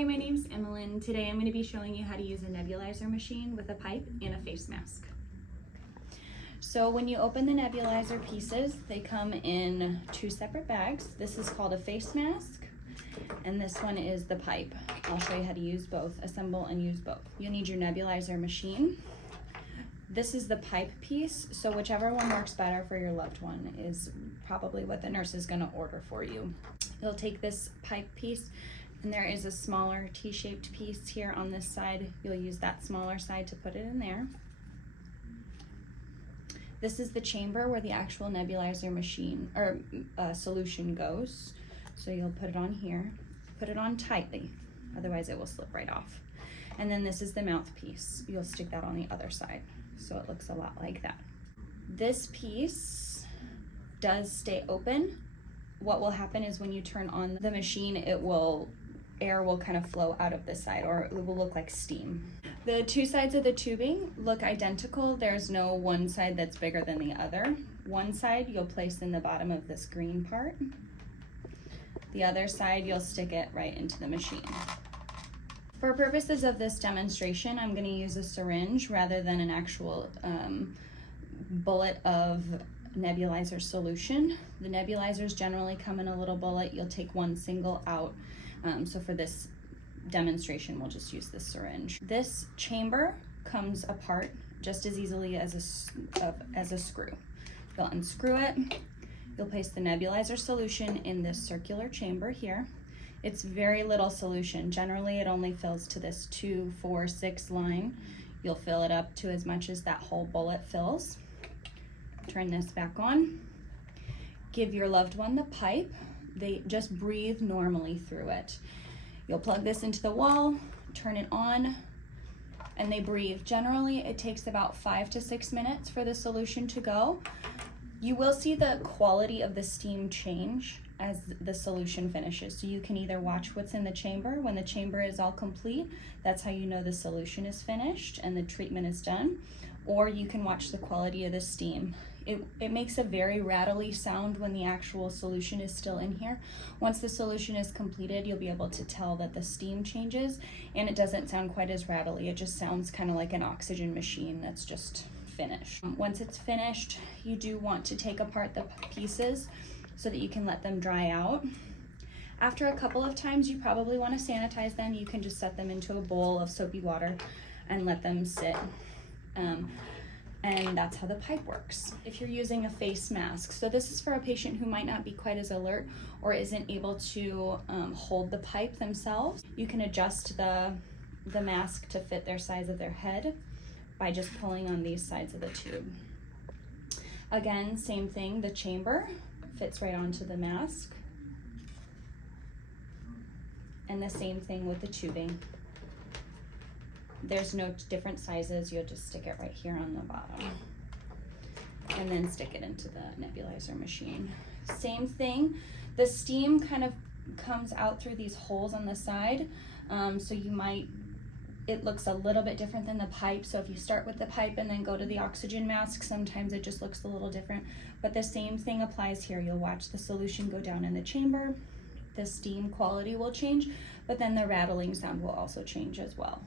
Hi, my name's Emmeline. Today I'm going to be showing you how to use a nebulizer machine with a pipe and a face mask. So when you open the nebulizer pieces, they come in two separate bags. This is called a face mask, and this one is the pipe. I'll show you how to use both, assemble and use both. You'll need your nebulizer machine. This is the pipe piece, so whichever one works better for your loved one is probably what the nurse is going to order for you. You'll take this pipe piece, and there is a smaller T-shaped piece here on this side. You'll use that smaller side to put it in there. This is the chamber where the actual nebulizer machine or solution goes. So you'll put it on here, put it on tightly, otherwise it will slip right off. And then this is the mouthpiece. You'll stick that on the other side, so it looks a lot like that. This piece does stay open. What will happen is when you turn on the machine, air will kind of flow out of this side, or it will look like steam. The two sides of the tubing look identical. There's no one side that's bigger than the other. One side you'll place in the bottom of this green part. The other side you'll stick it right into the machine. For purposes of this demonstration, I'm going to use a syringe rather than an actual bullet of nebulizer solution. The nebulizers generally come in a little bullet. You'll take one single out. So for this demonstration, we'll just use this syringe. This chamber comes apart just as easily as a screw. You'll unscrew it. You'll place the nebulizer solution in this circular chamber here. It's very little solution. Generally, it only fills to this 2, 4, 6 line. You'll fill it up to as much as that whole bullet fills. Turn this back on. Give your loved one the pipe. They just breathe normally through it. You'll plug this into the wall, turn it on, and they breathe. Generally, it takes about 5 to 6 minutes for the solution to go. You will see the quality of the steam change as the solution finishes. So you can either watch what's in the chamber. When the chamber is all complete, that's how you know the solution is finished and the treatment is done. Or you can watch the quality of the steam. It makes a very rattly sound when the actual solution is still in here. Once the solution is completed, you'll be able to tell that the steam changes, and it doesn't sound quite as rattly. It just sounds kind of like an oxygen machine that's just finished. Once it's finished, you do want to take apart the pieces so that you can let them dry out. After a couple of times, you probably want to sanitize them. You can just set them into a bowl of soapy water and let them sit. And that's how the pipe works. If you're using a face mask, so this is for a patient who might not be quite as alert or isn't able to hold the pipe themselves, you can adjust the mask to fit their size of their head by just pulling on these sides of the tube. Again, same thing, the chamber fits right onto the mask. And the same thing with the tubing. There's no different sizes. You'll just stick it right here on the bottom and then stick it into the nebulizer machine. Same thing. The steam kind of comes out through these holes on the side. So it looks a little bit different than the pipe. So if you start with the pipe and then go to the oxygen mask, sometimes it just looks a little different. But the same thing applies here. You'll watch the solution go down in the chamber. The steam quality will change, but then the rattling sound will also change as well.